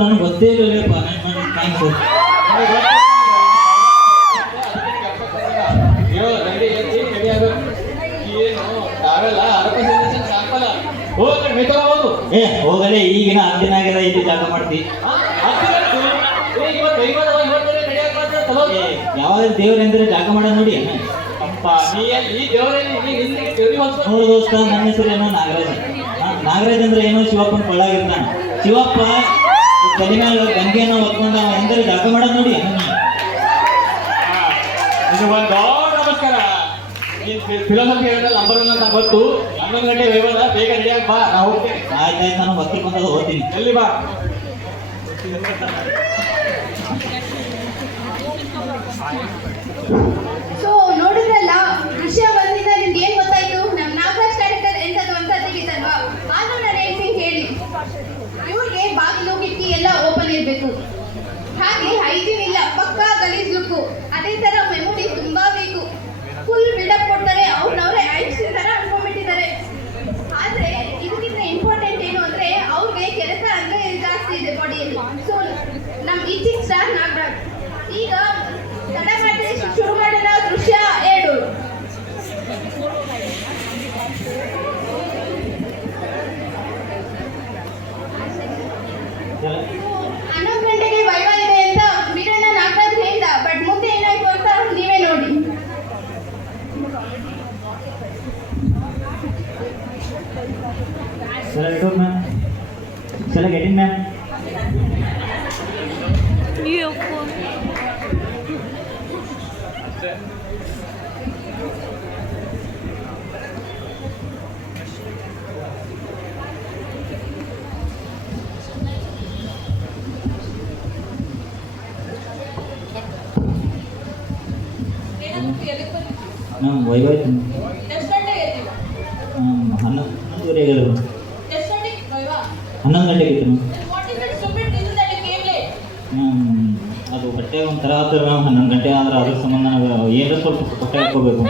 ನನಗೆ ಗೊತ್ತೇ ಇರಲಿಲ್ಲಪ್ಪ. ಥ್ಯಾಂಕ್ಸ್. ಹೋಗಲೇ ಈಗಿನ 10 ದಿನ ಆಗ್ಯದ, ಇಲ್ಲಿ ಜಾಗ ಮಾಡ್ತಿ. ಯಾವಾಗ ದೇವ್ರೆಂದ್ರೆ ಜಾಗ ಮಾಡ ನೋಡಿ ನೋಡು ದೋಸ್ತ, ನನ್ನ ಹೆಸರೇನೋ ನಾಗರಾಜ್. ನಾಗರಾಜ್ ಅಂದ್ರೆ ಏನೋ ಶಿವಪ್ಪನ ಕೊಳ್ಳಾಗಿರ್ತಾನ. ಶಿವಪ್ಪ ತಲೆ ಮೇಲೆ ಗಂಗೆನ ಹೊತ್ಕೊಂಡ ಎಂದ್ರೆ ಜಾಗ ಮಾಡ ನೋಡಿ. ನಮಸ್ಕಾರ. ಫಿಲೋಸಫಿ ಹೇಳಿದ್ರೆ ನಂಬರ್ ಅಂತ ಗೊತ್ತು. 11 ಗಂಟೆ ವೈಭವ, ಬೇಗ ರೆಡಿಯಾಗಿ ಬಾ. ನಾವು ಹೋಗ್ತೇನೆ. ಆಯ್ತಾಯ್ತು, ನಾನು ಹೊತ್ತು ಬಂದಾಗ ಹೋಗ್ತೀನಿ. ಎಲ್ಲಿ ಬಾ. ಸೊ ನೋಡಿದ್ರಲ್ಲ, ದೃಶ್ಯ ಬಂದಿದ್ದ ನಿಮ್ಗೆ ಏನ್ ಗೊತ್ತಾಯ್ತು? ನಮ್ಮ ನಾಗರಾಜ್ ಕ್ಯಾರೆಕ್ಟರ್ ಎಂತದ್ದು ಅಂತ ತಿಳಿತಲ್ವಾ? ಆದ್ರೂ ನಾನು ಹೇಳ್ತೀನಿ ಹೇಳಿ. ಇವ್ರಿಗೆ ಬಾಗಿಲು ಕಿಟಕಿ ಎಲ್ಲ ಓಪನ್ ಇರಬೇಕು, ಹಾಗೆ ಹೈಜೀನ್ ಇಲ್ಲ, ಪಕ್ಕಾ ಗಲೀಜ್ ಲುಕ್ಕು. ಅದೇ ತರ ಮೆಮೊರಿ ತುಂಬಾ ಬೇಕು. ಫುಲ್ ಬಿಲ್ಡಪ್ ಕೊಡ್ತಾರೆ, ಅವ್ರನ್ನವರೇ ಐಶ್ವರ್ಯ ತರ ಅನ್ಕೊಂಡ್ಬಿಟ್ಟಿದ್ದಾರೆ. ಆದ್ರೆ ಇದಕ್ಕಿಂತ ಇಂಪಾರ್ಟೆಂಟ್ ಏನು ಅಂದ್ರೆ ಅವ್ರಿಗೆ ಕೆಲಸ ಅಂದ್ರೆ ಜಾಸ್ತಿ ಇದೆ ಬಾಡಿಯಲ್ಲಿ. ಸೊ ನಮ್ ಈಚಿಂಗ್ ಸ್ಟಾರ್ ನಾಗರಾಜ್. ಈಗ ತಡ ಮಾಡಿ ಶುರು ಮಾಡೋಣ. ದೃಶ್ಯ 2. ಹನ್ನೊಂದು ಗಂಟೆಗೆ ವೈವಾ ಇದೆ ಅಂತ ವೀರಣ್ಣ ನಾಗರಾಜ್ ಹೇಳ್ದ. ಬಟ್ ಮುಂದೆ ಏನಾಯ್ತು ಅಂತ ನೀವೇ ನೋಡಿ. Shall I get in, ma'am? Ma'am viva 11 ಗಂಟೆಗೆ ಇತ್ತು ಮ್ಯಾಮ್. ಅದು ಬಟ್ಟೆ ಒಂಥರ ಆಗ್ತದೆ ಮ್ಯಾಮ್. 11 ಗಂಟೆ ಆದ್ರೆ ಅದ್ರ ಸಂಬಂಧ ನಾವು ಏನಾರ ಸ್ವಲ್ಪ ಬಟ್ಟೆ ಹಾಕೋಬೇಕು.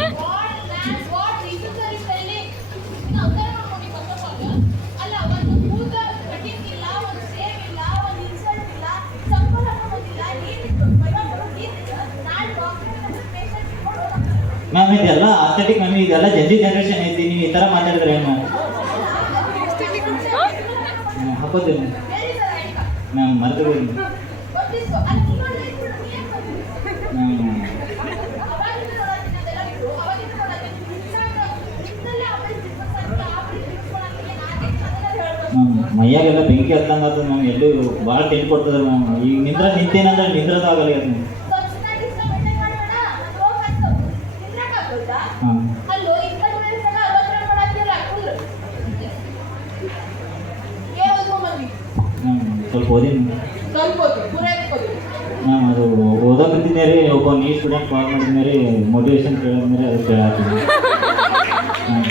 ಮ್ಯಾಮ್ ಇದೆಲ್ಲ ಅಥೆಟಿಕ್ ಮ್ಯಾಮ್, ಇದೆಲ್ಲ ಜಲ್ದಿ ಜನರೇಷನ್ ಐತಿ. ನೀವು ಈ ಥರ ಮಾತಾಡಿದ್ರೆ ಏನು ಮ್ಯಾಮ್? ಹಾಕೋತೀವಿ ಮ್ಯಾಮ್. ಮರೆತು ಮ್ಯಾಮ್. ಮೈಯಾಗೆಲ್ಲ ಬೆಂಕಿ ಹತ್ತಂಗ ಅದು ಮ್ಯಾಮ್. ಎಲ್ಲೂ ಭಾಳ ಟೆಂಟ್ ಕೊಡ್ತದೆ ಮ್ಯಾಮ್. ಈಗ ನಿಂತೇನಂದ್ರೆ ನಿಂದ್ರದಾಗಲ್ಲ ಅದು. ಹಾಂ ಸ್ವಲ್ಪ ಓದಿ ಮ್ಯಾಮ್. ಅದು ಓದೋಕಂತಿದ್ದೆ ರೀ. ಒಬ್ಬ ನೀಟ್ ಸ್ಟೂಡೆಂಟ್ ಕಾಲ್ ಮಾಡಿದ್ದೆ ರೀ, ಮೋಟಿವೇಶನ್ ಕೇಳಿದ್ಮೇಲೆ ಅದು ಕೇಳಾಗ್ತೀವಿ. ಹಾಂ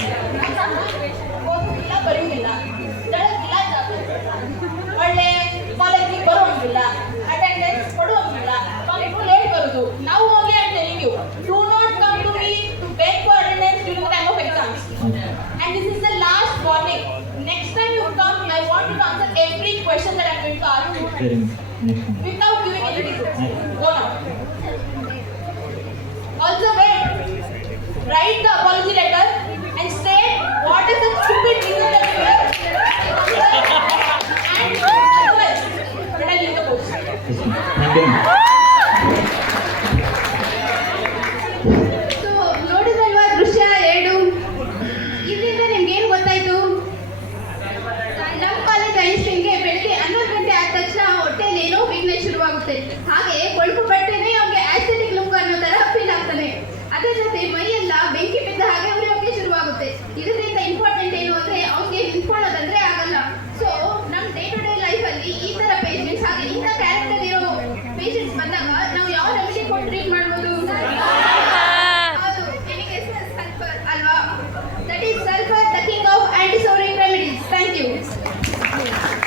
And this is the last warning. Next time you come, I want you to answer every question that I'm going to ask you without giving any reasons. Go now. Also wait. Write the apology letter and say what is the stupid reason that you have. And then I'll leave the post. Thank you. ಹಾಗೆ ಕೊಳುಕು ಬಟ್ಟೆನೇ ಅವ್ರಿಗೆ aesthetic look ಅನ್ನೋ ತರ feel ಆಗ್ತಾನೆ. ಅದೇ ಜೊತೆ ಮೈಯೆಲ್ಲ ಬೆಂಕಿ ಬಿದ್ದ ಹಾಗೆ ಉರಿಯೋಕೆ ಶುರುವಾಗುತ್ತೆ. ಇದರಿಂದ ಇಂಪಾರ್ಟೆಂಟ್ ಏನು ಅಂದ್ರೆ ಅವ್ರಿಗೆ ನಿಂತ್ಕೊಳ್ಳೋದಂದ್ರೆ ಆಗಲ್ಲ. ಸೊ ನಮ್ ಡೇ ಟು ಡೇ ಲೈಫ್ ಅಲ್ಲಿ ಈ ತರ ಪೇಷಂಟ್ಸ್ ಹಾಗೆ ಇಂಥ ಕ್ಯಾರೆಕ್ಟರ್ ಇರೋ ಪೇಷಂಟ್ಸ್ ಬಂದಾಗ ನಾವು ಯಾವ ರೆಮಿಡಿ ಕೊಟ್ಟು ಟ್ರೀಟ್